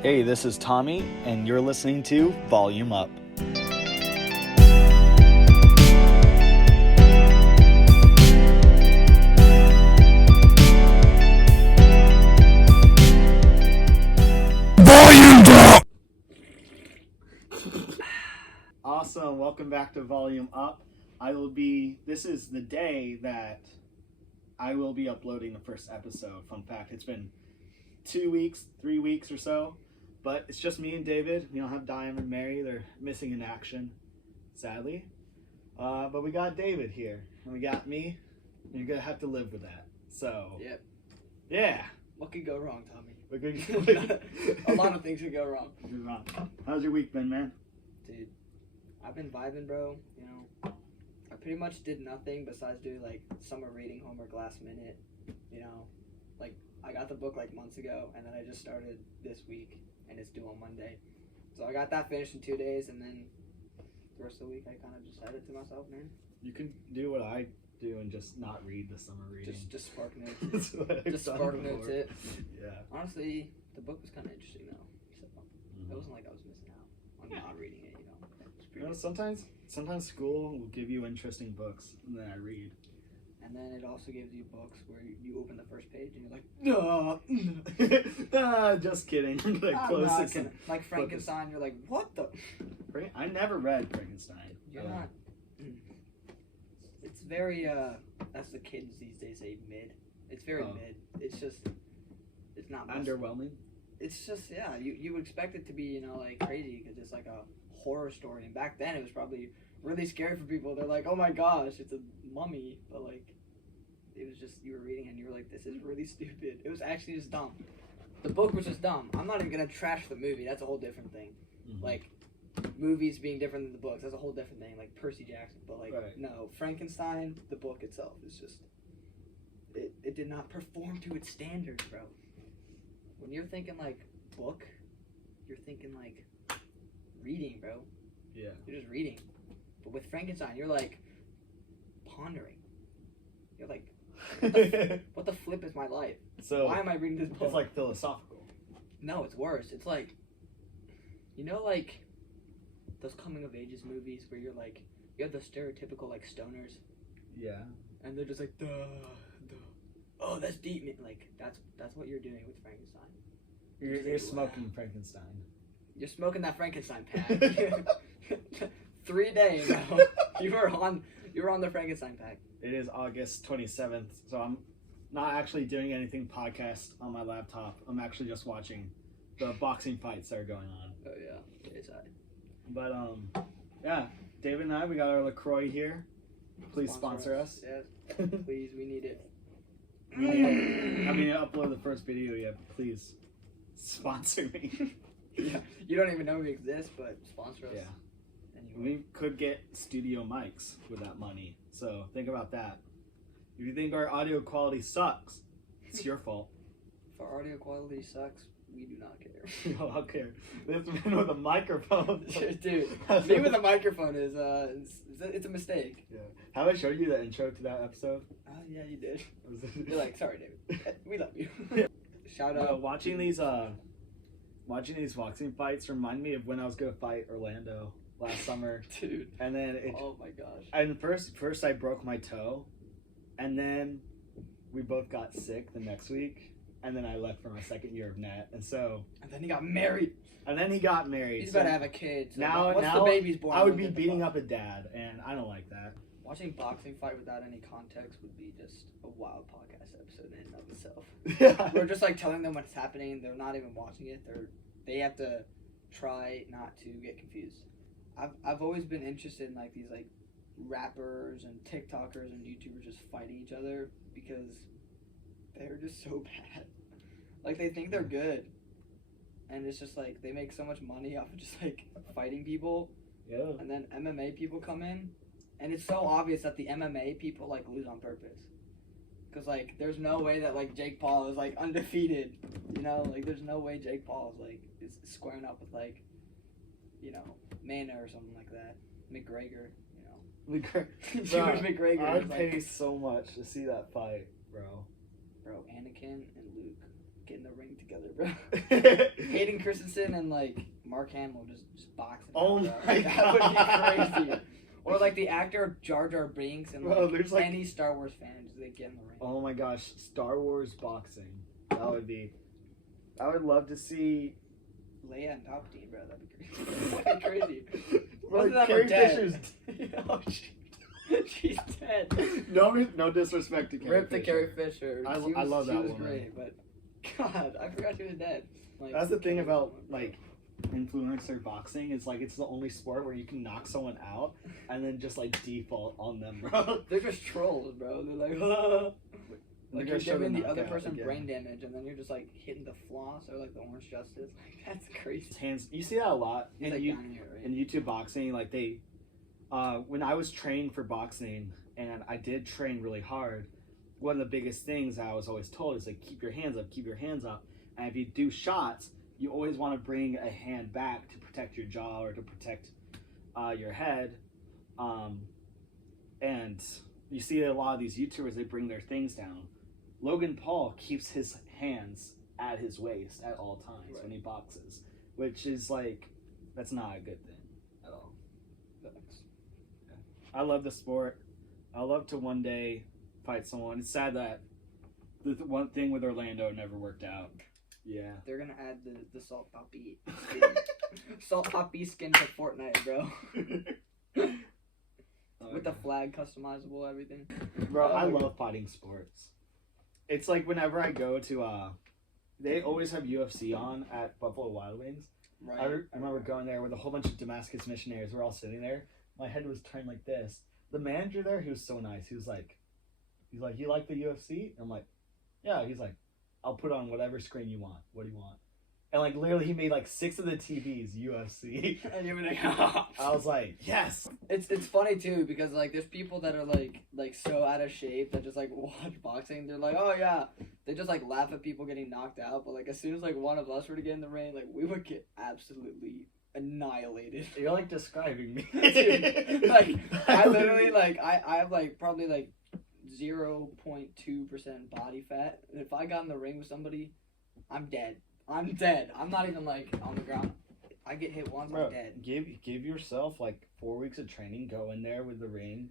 Hey, this is Tommy, and you're listening to Volume Up. Awesome, welcome back to Volume Up. This is the day that I will be uploading the first episode. Fun fact, it's been 2 weeks, 3 weeks or so, but it's just me and David. We don't have Diane and Mary. They're missing in action, sadly. But we got David here, and we got me, and you're going to have to live with that. So, Yep. Yeah. What could go wrong, Tommy? We're good. A lot of things could go wrong. How's your week been, man? Dude, I've been vibing, bro. You know, I pretty much did nothing besides do like summer reading homework last minute. You know, like I got the book like months ago, and then I just started this week, and it's due on Monday. So I got that finished in 2 days, and then the rest of the week I kind of just had it to myself, man. You can do what I do and just not read the summer reading. Just spark notes. That's what I've Just done spark before. notes it. Yeah. Honestly, the book was kind of interesting though. So it wasn't like I was missing out on not reading it. You know, it's You pretty know, good. sometimes school will give you interesting books, and then I read. And then it also gives you books where you open the first page and you're like, no, Just kidding. Like, I'm close not it. gonna-" like Frankenstein. You're like, what the? I never read Frankenstein. You're not. It's very as the kids these days say, mid. It's very mid. It's just, it's not much. Underwhelming. It's just you would expect it to be, you know, like crazy because it's like a horror story, and back then it was probably really scary for people. They're like, oh my gosh, it's a mummy, but like it was just, you were reading and you were like, this is really stupid. It was actually just dumb. The book was just dumb. I'm not even gonna trash the movie. That's a whole different thing. Mm-hmm. Like movies being different than the books, that's a whole different thing. Like Percy Jackson, but like no, Frankenstein, the book itself is just it did not perform to its standards, bro. When you're thinking like book, you're thinking like reading, bro. Yeah. You're just reading. But with Frankenstein, you're like pondering. You're like, what the flip is my life? So why am I reading this book? It's like philosophical. No, it's worse. It's like, you know, like those coming of ages movies where you're like, you have the stereotypical like stoners. Yeah. And they're just like, duh. Oh, that's deep. Like that's what you're doing with Frankenstein. You're smoking Frankenstein. You're smoking that Frankenstein pack. 3 days, bro. You were on the Frankenstein pack. It is August 27th, so I'm not actually doing anything podcast on my laptop. I'm actually just watching the boxing fights that are going on. Oh yeah, it's alright. But yeah, David and I, we got our LaCroix here. Please sponsor us. Yeah, please, we need it. We need it. I mean, upload the first video yet, but please sponsor me. Yeah, you don't even know we exist, but sponsor us. Yeah. Anyway. We could get studio mics with that money, so think about that. If you think our audio quality sucks, it's your fault. If our audio quality sucks, we do not care. I don't care. This man with a microphone. Dude, me with a microphone is it's a mistake. Yeah. Have I showed you the intro to that episode? Yeah, you did. You're like, sorry, David. We love you. Shout No, out. watching these boxing fights remind me of when I was gonna fight Orlando last summer. Dude. And then oh my gosh. And first I broke my toe, and then we both got sick the next week, and then I left for my second year of net, and then he got married. He's about to have a kid. So now once the baby's born, I would be beating up a dad, and I don't like that. Watching boxing fight without any context would be just a wild podcast episode in and of itself. Yeah. We're just like telling them what's happening. They're not even watching it. They have to try not to get confused. I've always been interested in like these like rappers and TikTokers and YouTubers just fighting each other because they're just so bad. Like they think they're good, and it's just like they make so much money off of just like fighting people. Yeah. And then MMA people come in, and it's so obvious that the MMA people like lose on purpose. Cause like there's no way that like Jake Paul is like undefeated, you know, like there's no way Jake Paul is like is squaring up with like, you know, Mana or something like that, McGregor, you know. George McGregor. I'd pay so much to see that fight, bro. Bro, Anakin and Luke get in the ring together, bro. Hayden Christensen and like Mark Hamill just boxing. Oh out, my that would God. be crazy. Or like the actor Jar Jar Binks and Bro, like, there's, like- any Star Wars fans, they get in the ring. Oh my gosh, Star Wars boxing. That would be. I would love to see. Leia and Palpatine, bro. That'd be crazy. That'd be crazy. Both Like, of them Carrie are dead. Fisher's. Oh, she's dead. No disrespect to Carrie Rip to Fisher. Carrie Fisher. I She love she that was woman. great, but God, I forgot she was dead. Like, That's the thing Carrie about Fisher. like influencer boxing is like it's the only sport where you can knock someone out and then just like default on them, bro. They're just trolls, bro. They're like, ah. They're Like gonna you're show giving the knockout other person again. brain damage, and then you're just like hitting the floss or like the orange justice. Like that's crazy. His hands. You see that a lot He's in like you down here, right? in YouTube boxing. Like they, when I was trained for boxing and I did train really hard, one of the biggest things I was always told is like keep your hands up, keep your hands up, and if you do shots, you always want to bring a hand back to protect your jaw or to protect your head. And you see a lot of these YouTubers, they bring their things down. Logan Paul keeps his hands at his waist at all times when he boxes, which is like, that's not a good thing at all. I love the sport. I love to one day fight someone. It's sad that the one thing with Orlando never worked out. Yeah. They're gonna add the Salt Poppy skin. Salt Poppy skin to Fortnite, bro. With the flag customizable, everything. Bro, I love fighting sports. It's like whenever I go to, they always have UFC on at Buffalo Wild Wings. Right. I remember going there with a whole bunch of Damascus missionaries. We're all sitting there. My head was turned like this. The manager there, he was so nice. He was like, you like the UFC? I'm like, yeah. He's like, I'll put on whatever screen you want. What do you want? And like literally, he made like 6 of the TVs UFC. And you're like, I was like, yes. It's funny too because like there's people that are like so out of shape that just like watch boxing. They're like, oh yeah, they just like laugh at people getting knocked out. But like as soon as like one of us were to get in the ring, like we would get absolutely annihilated. You're like describing me. Dude, like I literally like I have like probably like 0.2% body fat. And if I got in the ring with somebody, I'm dead. I'm dead. I'm not even like on the ground. I get hit once, Bro, I'm dead. give yourself like 4 weeks of training. Go in there with the ring,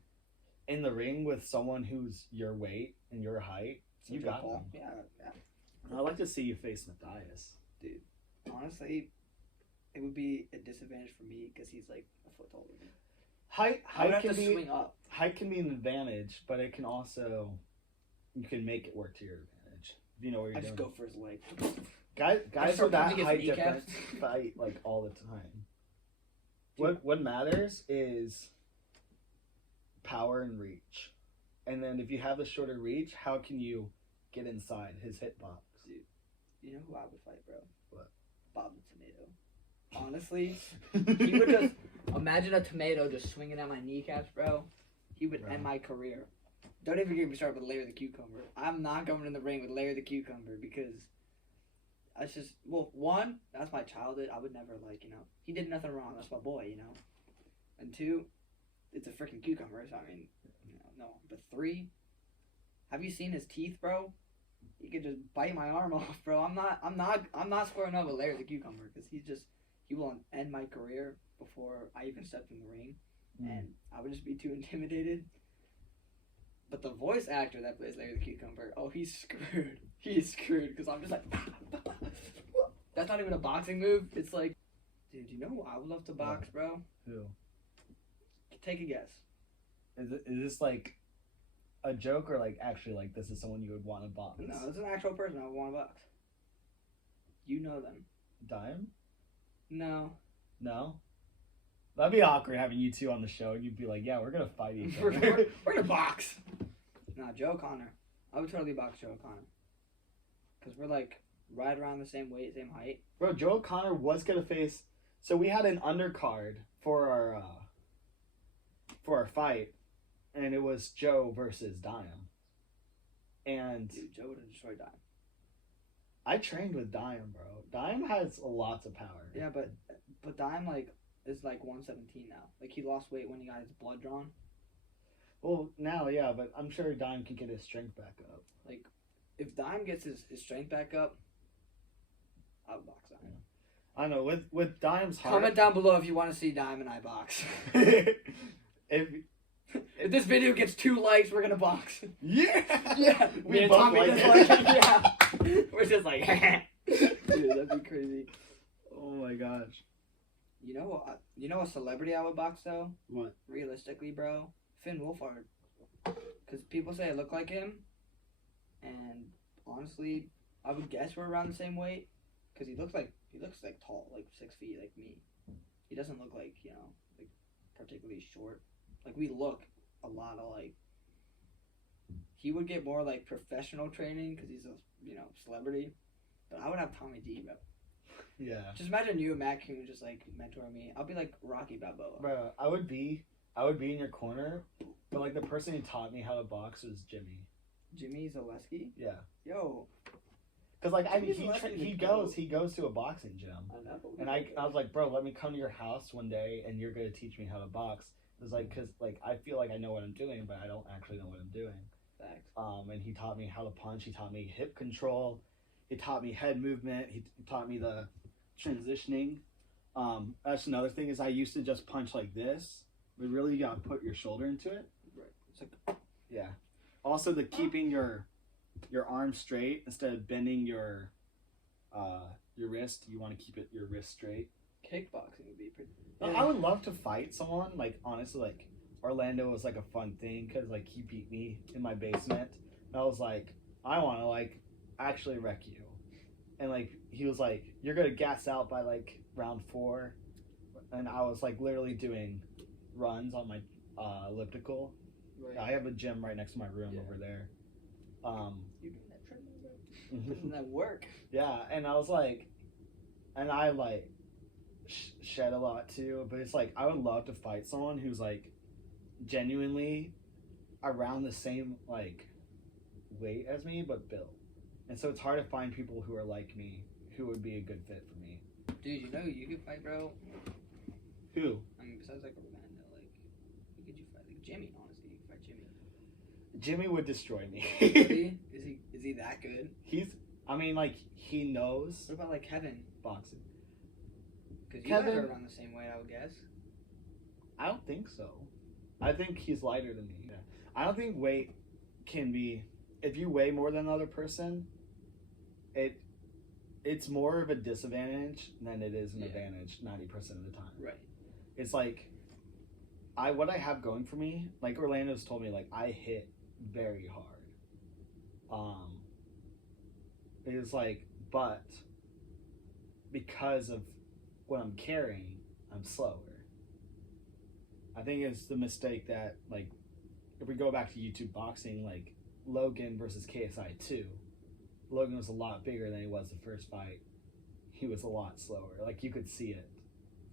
in the ring with someone who's your weight and your height. So You Joe got Paul, them. Yeah. I'd like to see you face Matthias. Honestly, it would be a disadvantage for me because he's like a foot taller than me. Height I would have can to be swing up. height can be an advantage, but it can also you can make it work to your advantage if you know what you're I just doing. go for his leg. Guys start with that punching his height kneecaps. difference fight like all the time. What matters is power and reach, and then if you have the shorter reach, how can you get inside his hitbox? You know who I would fight, bro? What? Bob the Tomato. Honestly, he would just imagine a tomato just swinging at my kneecaps, bro. He would Bro. end my career. Don't even get me started with Larry the Cucumber. I'm not going in the ring with Larry the Cucumber because that's just one, that's my childhood. I would never he did nothing wrong. That's my boy, And 2, it's a freaking cucumber. So I mean, no. But 3, have you seen his teeth, bro? He could just bite my arm off, bro. I'm not squaring up with Larry the Cucumber because he will end my career before I even stepped in the ring, and I would just be too intimidated. But the voice actor that plays Larry the Cucumber, oh, he's screwed. He's screwed because I'm just like, that's not even a boxing move. It's like, dude, you know who I would love to box, bro? Who? Take a guess. Is this like a joke or like actually like this is someone you would want to box? No, this is an actual person I would want to box. You know them. Dime? No. No? That'd be awkward having you two on the show and you'd be like, yeah, we're gonna fight each we're, other. we're gonna box. Nah, Joe Connor. I would totally box Joe Connor. Because we're like right around the same weight, same height. Bro, Joe Connor was gonna face. So we had an undercard for our fight, and it was Joe versus Dime. And Dude, Joe would have destroyed Dime. I trained with Dime, bro. Dime has lots of power. Yeah, but Dime is like 117 now. Like he lost weight when he got his blood drawn. Well, now, yeah, but I'm sure Dime can get his strength back up. Like if Dime gets his strength back up, I would box Dime. I don't know, with Dime's heart. Comment down below if you want to see Dime and I box. if If this video gets 2 likes, we're gonna box. yeah, Yeah, we and both Tommy like just it. yeah. We're just like, dude, that'd be crazy. Oh my gosh. You know a celebrity I would box though? What? Realistically, bro, Finn Wolfhard. Because people say I look like him, and honestly, I would guess we're around the same weight. Because he looks like tall, like 6 feet, like me. He doesn't look like like particularly short. Like we look a lot alike. He would get more like professional training because he's a celebrity. But I would have Tommy D, bro. Yeah. Just imagine you and Matt Coon just like mentor me. I'll be like Rocky Balboa. Bro, I would be in your corner, but like the person who taught me how to box was Jimmy. Jimmy Zaleski? Yeah. Yo. Cause like Jimmy Zaleski's he goes to a boxing gym, I know. and I was like, bro, let me come to your house one day, and you're gonna teach me how to box. It was like, cause like I feel like I know what I'm doing, but I don't actually know what I'm doing. Facts. And he taught me how to punch. He taught me hip control. He taught me head movement. He taught me the transitioning. That's another thing is I used to just punch like this, but really you gotta put your shoulder into it. Right. It's like Yeah. Also, the keeping your arm straight instead of bending your wrist. You want to keep your wrist straight. kickboxing would be pretty. I would love to fight someone. Like honestly, like Orlando was like a fun thing because like he beat me in my basement. And I was like, I want to like actually wreck you. And like he was like, you're gonna gas out by like round 4. And I was like literally doing runs on my elliptical. Right. I have a gym right next to my room over there. You doing that treadmill, bro? Putting that work. Yeah, and I was like, and I like shed a lot too, but it's like I would love to fight someone who's like genuinely around the same like weight as me but built. And so it's hard to find people who are like me who would be a good fit for me. Dude, you know who you could fight, bro? Who? I mean, besides like Orlando, like who could you fight? Like Jimmy, honestly, you could fight Jimmy. Jimmy would destroy me. Is he that good? I mean, like he knows What about like Kevin? boxing. Because you guys Kevin- are around the same weight, I would guess. I don't think so. I think he's lighter than me. Yeah. I don't think weight can be. If you weigh more than another person, it's more of a disadvantage than it is an advantage 90% of the time. Right. It's like what I have going for me, like Orlando's told me, like I hit very hard. It's like, but because of what I'm carrying, I'm slower. I think it's the mistake that, like, if we go back to YouTube boxing, like Logan versus KSI 2, Logan was a lot bigger than he was the first fight. He was a lot slower. Like, you could see it.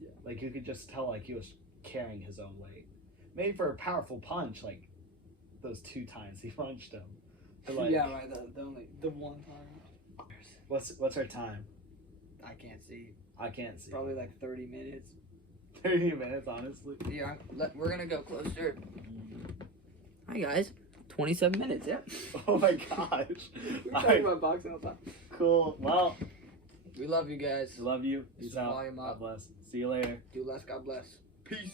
Yeah. Like, you could just tell, like, he was carrying his own weight. Maybe for a powerful punch, like, those 2 times he punched him. But, like, yeah, right. The one time. What's our time? I can't see. I can't see. Probably like 30 minutes. 30 minutes, honestly. Yeah, we're gonna go closer. Hi guys. 27 minutes. Yeah. Oh my gosh. We're talking about boxing all the time. Cool. Well, We love you guys. we love you. This Peace was out. Volume Up. God bless. See you later. Do less. God bless. Peace.